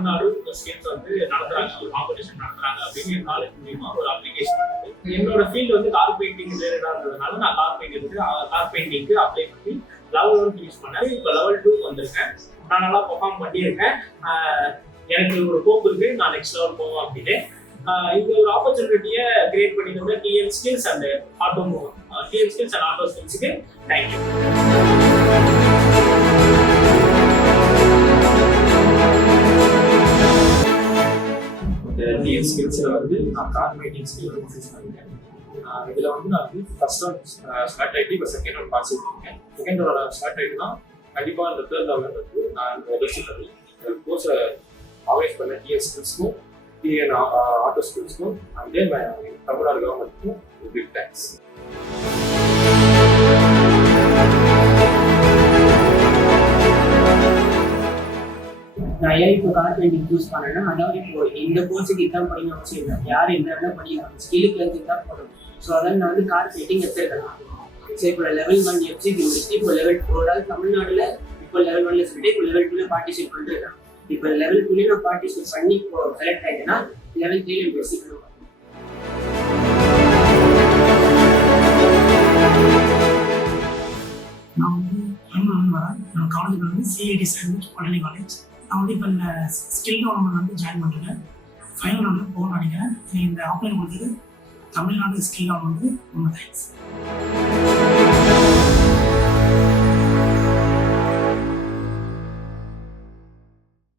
Tamil Nadu schemes வந்து நடத்துறாங்க, ஒரு காம்படிஷன் நடத்துறாங்க அப்படின்னு என் காலேஜ் மூலியமா ஒரு அப்ளிகேஷன். என்னோட ஃபீல்டு வந்து கார் பெயிண்டிங் ரிலேட்டடா இருந்ததுனால நான் கார் பெயிண்டிங்க்கு அப்ளை பண்ணி லெவல் 1 ஃபினிஷ் பண்ணேன். இப்போ லெவல் 2 வந்திருக்கேன். நான் நல்லா பெர்ஃபார்ம் பண்ணியிருக்கேன். எனக்கு ஒரு ஹோப் இருக்கு, நான் நெக்ஸ்ட் லெவல் போவோம் அப்படின்னு. இந்த ஒரு ஆப்பர்ச்சுனிட்டியை கிரியேட் பண்ணிட்டு டிஎன் ஸ்கில்ஸ் அண்ட் ஆட்டோ ஸ்கில்ஸுக்கு தேங்க்யூ. டிஎன் ஸ்கில்ஸில் வந்து நான் கார் பெயிண்டிங் ஸ்கில் வந்து சூஸ் பண்ணிட்டேன். இதில் வந்து நான் வந்து ஃபர்ஸ்ட் ரவுண்ட் ஸ்டார்ட் ஆகிட்டு இப்போ செகண்ட் ரவுண்ட் பாஸ் பண்ணிருக்கேன். செகண்ட் ரவுண்ட் ஸ்டார்ட் ஆகிட்டுனா கண்டிப்பாக இந்த தேர்ட் லெவலில் வந்து நான் எதிர்த்து தருவேன். இந்த கோர்ஸை ஆர்கனைஸ் பண்ண டிஎன் ஸ்கில்ஸ்க்கும் டிஎன் ஆட்டோ ஸ்கில்ஸ்க்கும் அண்ட் தென் தமிழ்நாடு கவர்மெண்ட்டுக்கும் பிக் தேங்க்ஸ். நான் ஏன் இப்போ கார் பெயிண்டிங் சூஸ் பண்ணேன்னா, அதாவது இப்போ இந்த கோர்ஸுக்கு இதான் படிக்கணும் அவசியம் இல்லை, யார் எந்த இடத்துல படிக்கலாம், ஸ்கில்லுக்கு வந்து தான் போடணும். ஸோ அதான் நான் வந்து கார் பெயிண்டிங் எடுத்துருக்கலாம். ஸோ இப்போ லெவல் 1 எஃப்சிக்கு முடிச்சுட்டு இப்போ லெவல் 4, அதாவது தமிழ்நாடுல இப்போ லெவல் 1ல சொல்லிட்டு இப்போ லெவல் 2ல பார்ட்டிசிபேட் பண்ணிருக்கேன். இப்போ லெவல் 2ல நான் பார்ட்டிசிபேட் பண்ணி இப்போ செலக்ட் ஆகிட்டேன்னா லெவல் 3ல பேசிக்கணும். நான் வந்து நான் காலேஜில் வந்து சிஐடி சர்வீஸ் பழனி காலேஜ். நான் வந்து இப்போ இந்த ஸ்கில் டெவலப்மெண்ட் வந்து ஜாயின் பண்ணுறேன். ஃபைனல் வந்து போகணும்னு நினைக்கிறேன். இந்த ஆப்லைன் கொடுத்தது தமிழ்நாடு ஸ்கில் டெவலப்மெண்ட் ரொம்ப தேங்க்ஸ்.